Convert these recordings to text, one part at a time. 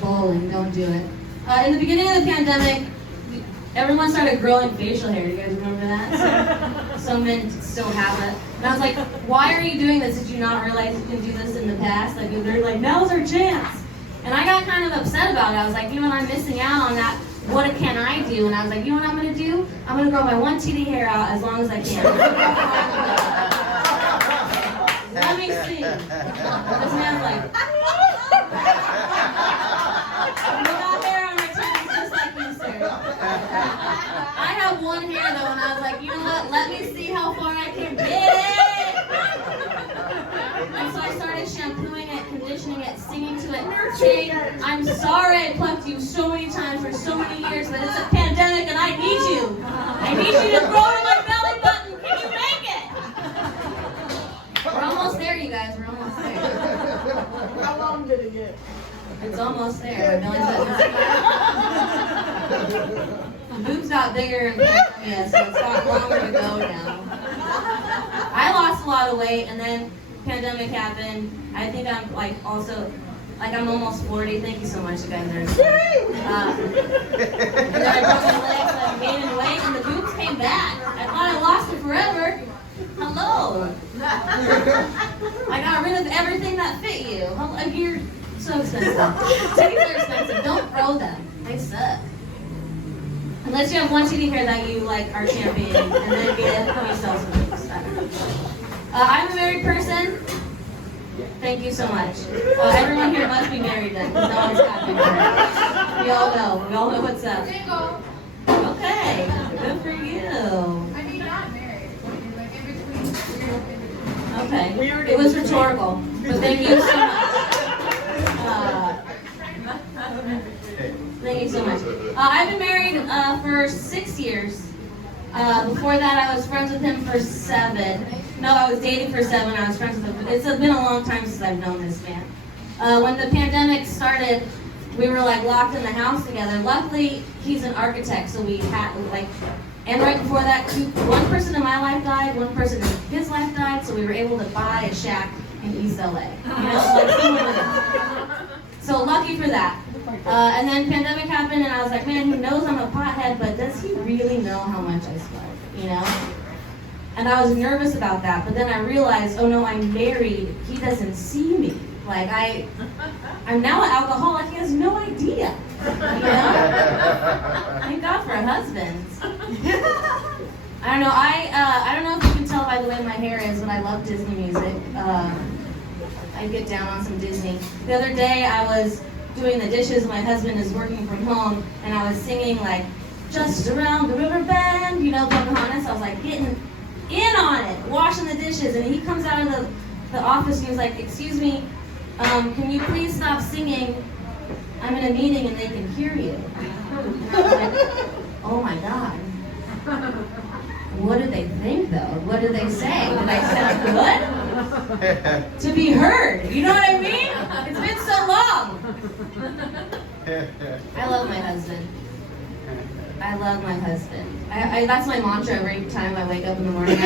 Bowling, don't do it. In the beginning of the pandemic, everyone started growing facial hair. Do you guys remember that? Some men still have it. And I was like, why are you doing this? Did you not realize you can do this in the past? Like, they're like, now's our chance. And I got kind of upset about it. I was like, you know what, I'm missing out on that. What can I do? And I was like, you know what I'm going to do? I'm going to grow my one TD hair out as long as I can. Let me see. This man's like, you got hair on my titties just like you, sir. I have one hair though, and I was like, you know what? Let me see how far I can get it. And so I started shampooing it, conditioning it, singing to it, saying, I'm sorry I plucked you so many times for so many years, but it's a pandemic and I need you. I need you to grow to my belly button. Can you make it? We're almost there, you guys. We're almost there. How long did it get? It's almost there. My belly button. The boobs got bigger and yeah, so it's got longer to go now. I lost a lot of weight, and then pandemic happened. I think I'm I'm almost 40. Thank you so much, you guys. And then I broke my legs, so I'm gaining weight, and the boobs came back. I thought I lost it forever. Hello. I got rid of everything that fit you. You're so expensive. Titties are expensive. Don't grow them. They suck. Unless you have one titty hair that you are championing, and then get yourself some boobs. I don't know. I'm a married person. Thank you so much. Everyone here must be married then, because no one's got married. We all know. We all know what's up. Single. Okay. Good for you. I mean, not married. Like in between. Okay. It was rhetorical. But thank you so much. Thank you so much. I've been married for 6 years. Before that, I was friends with him for 7. No, I was dating for 7. I was friends with him. It's been a long time since I've known this man. When the pandemic started, we were locked in the house together. Luckily, he's an architect, so we had and right before that, one person in my life died, one person in his life died, so we were able to buy a shack in East LA. So lucky for that. And then pandemic happened, and I was like, man, he knows I'm a pothead, but does he really know how much I smoke, And I was nervous about that, but then I realized, oh no, I'm married. He doesn't see me. I'm now an alcoholic. He has no idea. Thank God for a husband. I don't know. I don't know if you can tell by the way my hair is, but I love Disney music. I get down on some Disney. The other day I was doing the dishes. My husband is working from home, and I was singing just around the river bend, Pocahontas. I was getting in on it, washing the dishes, and he comes out of the office and he was like, excuse me, can you please stop singing? I'm in a meeting and they can hear you. Oh my God. What do they think though? What do they say? Did I sound good? To be heard. You know what I mean? It's been so long. I love my husband. I love my husband. That's my mantra every time I wake up in the morning. I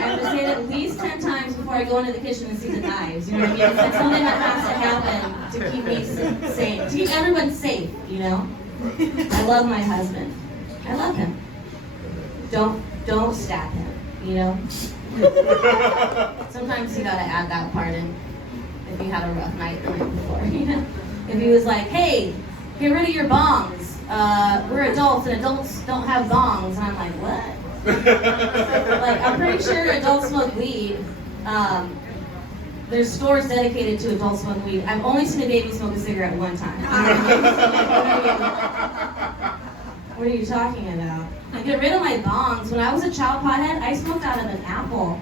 have to say it at least 10 times before I go into the kitchen and see the knives. You know what I mean? It's something that has to happen to keep me safe, to keep everyone safe, I love my husband. I love him. Don't stab him, Sometimes you gotta add that part in if you had a rough night the night before, If he was like, hey, get rid of your bongs. We're adults and adults don't have bongs. And I'm like, what? I'm pretty sure adults smoke weed. There's stores dedicated to adults smoking weed. I've only seen a baby smoke a cigarette one time. What are you talking about? Get rid of my bongs. When I was a child pothead, I smoked out of an apple.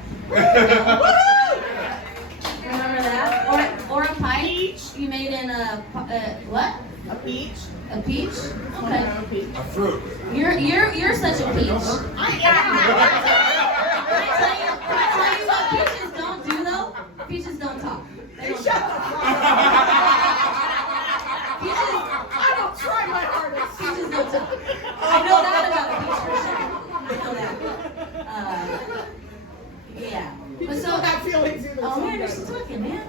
Remember that? Or a pipe you made in a what? A peach. A peach? Okay. A fruit. You're such a peach. Can I tell you what peaches don't do though? Peaches don't talk. They don't talk. Peaches. I don't try my hardest. Peaches don't talk. I know that about a peach for sure. I know that. Yeah. People still got feelings either. Oh man, you're still talking, man.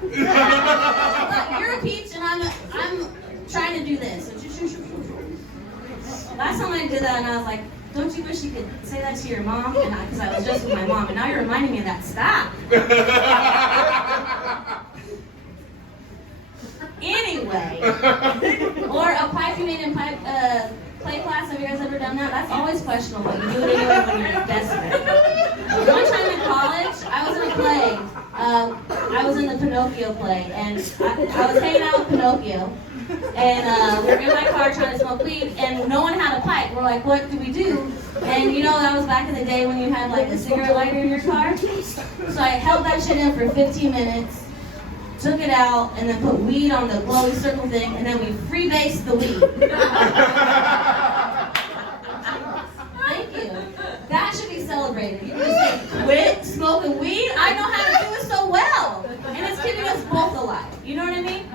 last time I did that, and I was like, don't you wish you could say that to your mom? And because I was just with my mom, and now you're reminding me of that. Stop. Anyway, or a pipe you made in play class. Have you guys ever done that? That's always questionable. You do it anyway when you're desperate. One time in college, I was in a play. I was in the Pinocchio play, and I was hanging out with Pinocchio. And we were in my car trying to smoke weed, and no one had a pipe. We're like, what do we do? And you know, that was back in the day when you had like a cigarette lighter in your car. So I held that shit in for 15 minutes, took it out, and then put weed on the glowy circle thing, and then we freebased the weed. Thank you. That should be celebrated. You can just say, quit smoking weed? I know how to do it so well. And it's keeping us both alive. You know what I mean?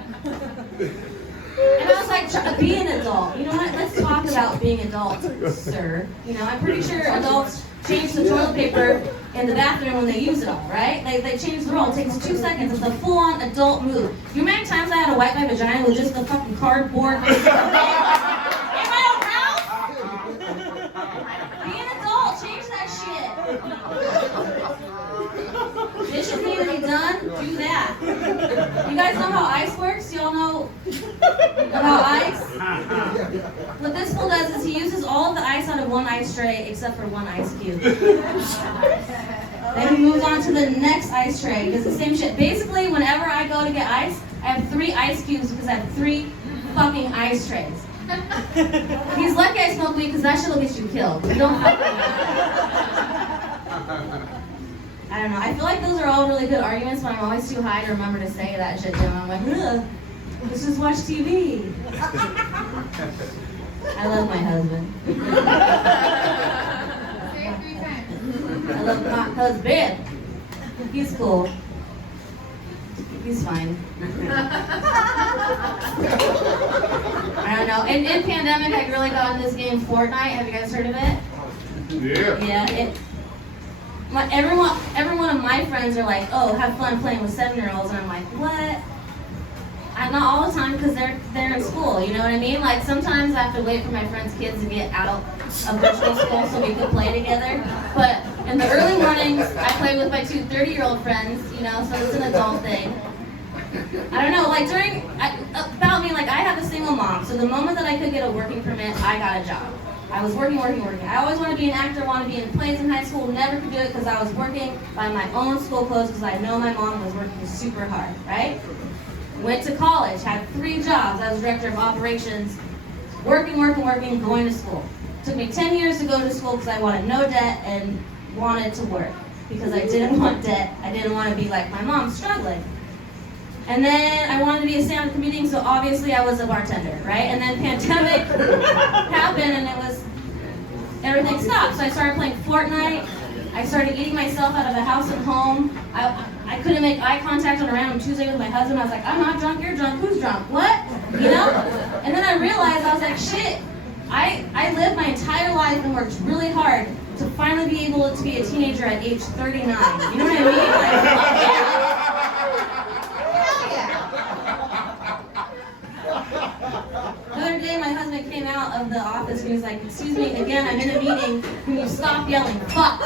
And I was like, be an adult. You know what? Let's talk about being adults, sir. You know, I'm pretty sure adults change the toilet paper in the bathroom when they use it all, right? They change the roll. It takes 2 seconds. It's a full-on adult move. You know how many times I had to wipe my vagina with just the fucking cardboard? In my own house? Be an adult. Change that shit. Dishes need to be done. Do that. You guys know how ice works? Y'all know about ice? What this fool does is he uses all of the ice out of one ice tray except for one ice cube. Then he moves on to the next ice tray. Does the same shit. Basically, whenever I go to get ice, I have 3 ice cubes because I have 3 fucking ice trays. He's lucky I smoke weed because that shit'll get you killed. Don't fuck with me. I don't know. I feel like those are all really good arguments, but I'm always too high to remember to say that shit. You know, I'm like, ugh, let's just watch TV. I love my husband. Say it 3 times. I love my husband. He's cool. He's fine. I don't know. In pandemic, I really got into this game Fortnite. Have you guys heard of it? Yeah. Yeah. Every one of my friends are like, oh, have fun playing with 7-year-olds, and I'm like, what? Not all the time because they're in school, you know what I mean? Like sometimes I have to wait for my friends' kids to get out of virtual school so we could play together. But in the early mornings, I play with my 2 30-year-old friends, you know, so it's an adult thing. I don't know, like about me, like I have a single mom, so the moment that I could get a working permit, I got a job. I was working. I always wanted to be an actor, wanted to be in plays in high school, never could do it because I was working by my own school clothes because I know my mom was working super hard, right? Went to college, had 3 jobs. I was director of operations, working, going to school. Took me 10 years to go to school because I wanted no debt and wanted to work because I didn't want debt. I didn't want to be like my mom struggling. And then I wanted to be a stand-up comedian, so obviously I was a bartender, right? And then pandemic happened and everything stopped. So I started playing Fortnite. I started eating myself out of a house and home. I couldn't make eye contact on a random Tuesday with my husband. I was like, I'm not drunk, you're drunk, who's drunk? What? You know? And then I realized, I was like, shit, I lived my entire life and worked really hard to finally be able to be a teenager at age 39. You know what I mean? Like, yeah. The other day, my husband came out of the office and he was like, excuse me, again, I'm in a meeting. Can you stop yelling, fuck?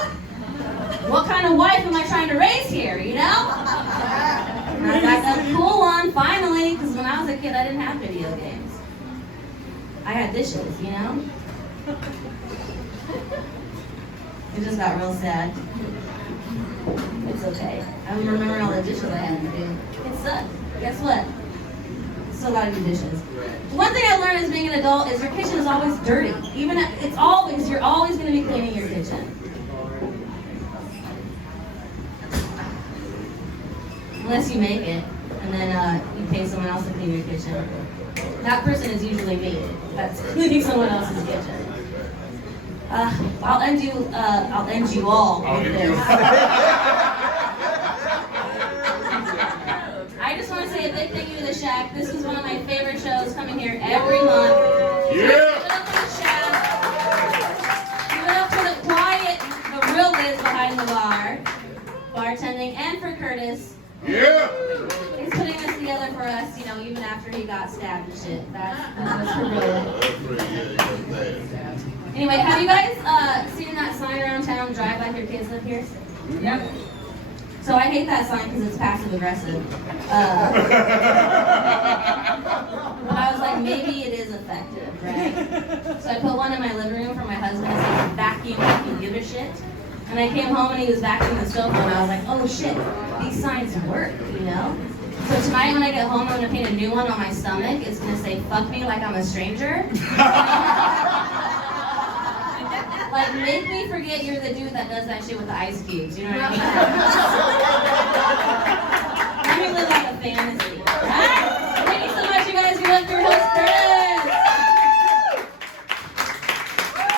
What kind of wife am I trying to raise here, you know? And I got that cool one, finally, because when I was a kid, I didn't have video games. I had dishes, you know? It just got real sad. It's okay. I'm remembering all the dishes I had to do. It sucked. Guess what? Still gotta do dishes. One thing I learned as being an adult is your kitchen is always dirty. You're always gonna be cleaning your kitchen. Unless you make it, and then you pay someone else to clean your kitchen. That person is usually me. That's cleaning someone else's kitchen. I'll end you all with this. I just want to say a big thank you to The Shack. This is one of my favorite shows, coming here every month. Yeah! Give it up for The Shack. Give it up for the quiet, the real biz behind the bar, bartending, and for Curtis. Yeah! He's putting this together stand for us, you know, even after he got stabbed and shit. That's for real. Anyway, have you guys seen that sign around town, drive like your kids live here? Yep. So I hate that sign because it's passive aggressive. But I was like, maybe it is effective, right? So I put one in my living room for my husband to say, vacuum if you give a shit. And I came home and he was vacuuming the stove and I was like, oh shit, these signs work, you know? So tonight when I get home, I'm gonna paint a new one on my stomach. It's gonna say, fuck me like I'm a stranger. Like, make me forget you're the dude that does that shit with the ice cubes, you know what I mean? Let me live like a fantasy.